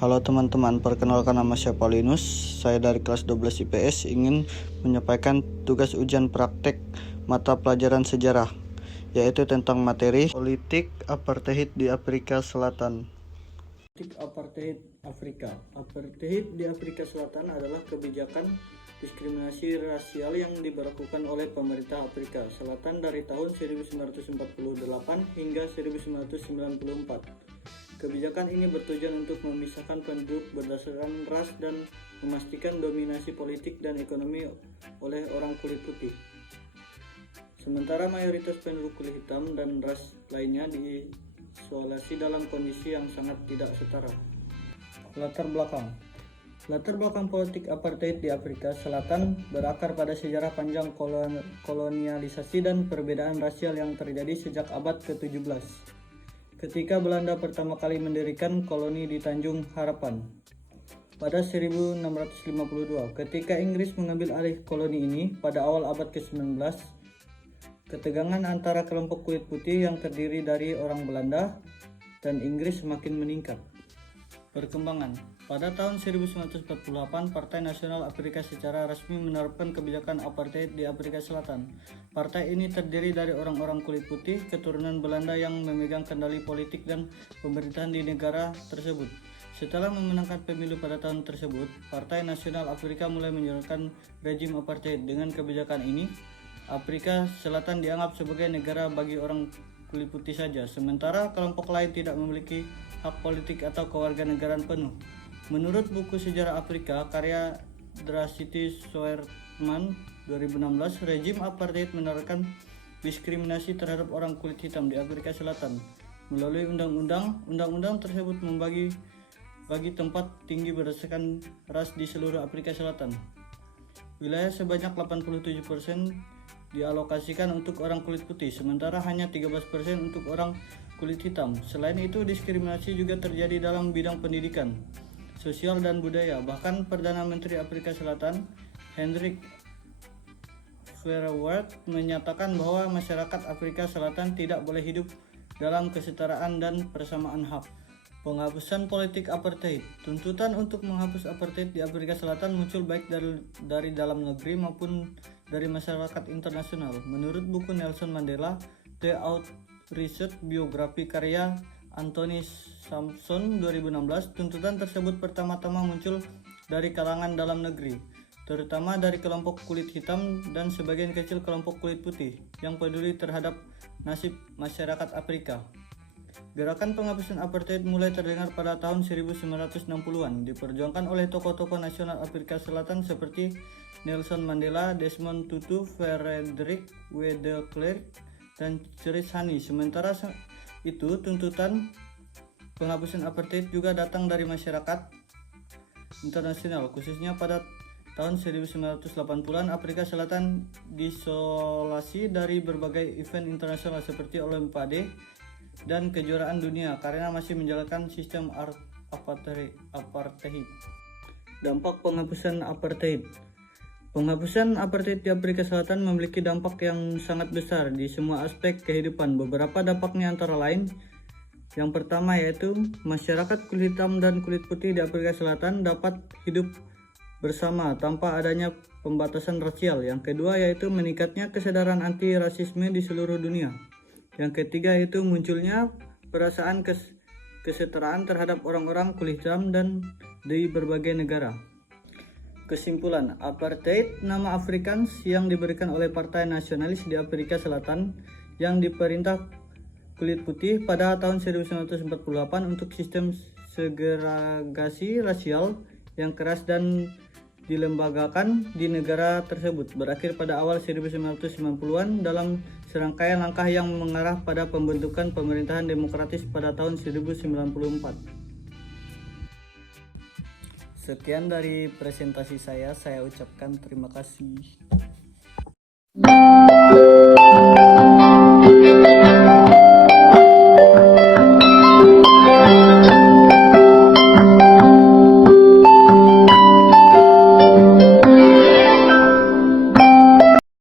Halo teman-teman, perkenalkan nama saya Paulinus. Saya dari kelas 12 IPS ingin menyampaikan tugas ujian praktek mata pelajaran sejarah, yaitu tentang materi politik apartheid di Afrika Selatan. Politik apartheid Afrika. Apartheid di Afrika Selatan adalah kebijakan diskriminasi rasial yang diberlakukan oleh pemerintah Afrika Selatan dari tahun 1948 hingga 1994. Kebijakan ini bertujuan untuk memisahkan penduduk berdasarkan ras dan memastikan dominasi politik dan ekonomi oleh orang kulit putih. Sementara mayoritas penduduk kulit hitam dan ras lainnya diisolasi dalam kondisi yang sangat tidak setara. Latar belakang politik apartheid di Afrika Selatan berakar pada sejarah panjang kolonialisasi dan perbedaan rasial yang terjadi sejak abad ke-17. Ketika Belanda pertama kali mendirikan koloni di Tanjung Harapan pada 1652, ketika Inggris mengambil alih koloni ini pada awal abad ke-19, ketegangan antara kelompok kulit putih yang terdiri dari orang Belanda dan Inggris semakin meningkat. Perkembangan. Pada tahun 1948, Partai Nasional Afrika secara resmi menerapkan kebijakan apartheid di Afrika Selatan. Partai ini terdiri dari orang-orang kulit putih keturunan Belanda yang memegang kendali politik dan pemerintahan di negara tersebut. Setelah memenangkan pemilu pada tahun tersebut, Partai Nasional Afrika mulai menjalankan rejim apartheid. Dengan kebijakan ini, Afrika Selatan dianggap sebagai negara bagi orang kulit putih saja, sementara kelompok lain tidak memiliki hak politik atau kewarganegaraan penuh. Menurut buku Sejarah Afrika karya Drasiti Soertman 2016, rejim apartheid menerapkan diskriminasi terhadap orang kulit hitam di Afrika Selatan melalui undang-undang tersebut membagi tempat tinggi berdasarkan ras di seluruh Afrika Selatan. Wilayah sebanyak 87% dialokasikan untuk orang kulit putih, sementara hanya 13% untuk orang kulit hitam. Selain itu, diskriminasi juga terjadi dalam bidang pendidikan, sosial dan budaya. Bahkan Perdana Menteri Afrika Selatan, Hendrik Verwoerd, menyatakan bahwa masyarakat Afrika Selatan tidak boleh hidup dalam kesetaraan dan persamaan hak. Penghapusan politik apartheid. Tuntutan untuk menghapus apartheid di Afrika Selatan muncul baik dari dalam negeri maupun dari masyarakat internasional. Menurut buku Nelson Mandela, The Out Research biografi karya Anthony Sampson 2016, tuntutan tersebut pertama-tama muncul dari kalangan dalam negeri, terutama dari kelompok kulit hitam dan sebagian kecil kelompok kulit putih yang peduli terhadap nasib masyarakat Afrika. Gerakan penghapusan apartheid mulai terdengar pada tahun 1960-an, diperjuangkan oleh tokoh-tokoh nasional Afrika Selatan seperti Nelson Mandela, Desmond Tutu, Frederick W. de Klerk, dan Chris Hani. Sementara itu, tuntutan penghapusan apartheid juga datang dari masyarakat internasional, khususnya pada tahun 1980-an Afrika Selatan diisolasi dari berbagai event internasional seperti Olimpiade dan kejuaraan dunia karena masih menjalankan sistem apartheid. Dampak penghapusan apartheid. Penghapusan apartheid di Afrika Selatan memiliki dampak yang sangat besar di semua aspek kehidupan. Beberapa dampaknya antara lain, yang pertama yaitu masyarakat kulit hitam dan kulit putih di Afrika Selatan dapat hidup bersama tanpa adanya pembatasan rasial. Yang kedua yaitu meningkatnya kesadaran anti rasisme di seluruh dunia. Yang ketiga yaitu munculnya perasaan kesetaraan terhadap orang-orang kulit hitam dan di berbagai negara. Kesimpulan, apartheid nama Afrikaans yang diberikan oleh Partai Nasionalis di Afrika Selatan yang diperintah kulit putih pada tahun 1948 untuk sistem segregasi rasial yang keras dan dilembagakan di negara tersebut, berakhir pada awal 1990-an dalam serangkaian langkah yang mengarah pada pembentukan pemerintahan demokratis pada tahun 1994. Sekian dari presentasi saya ucapkan terima kasih.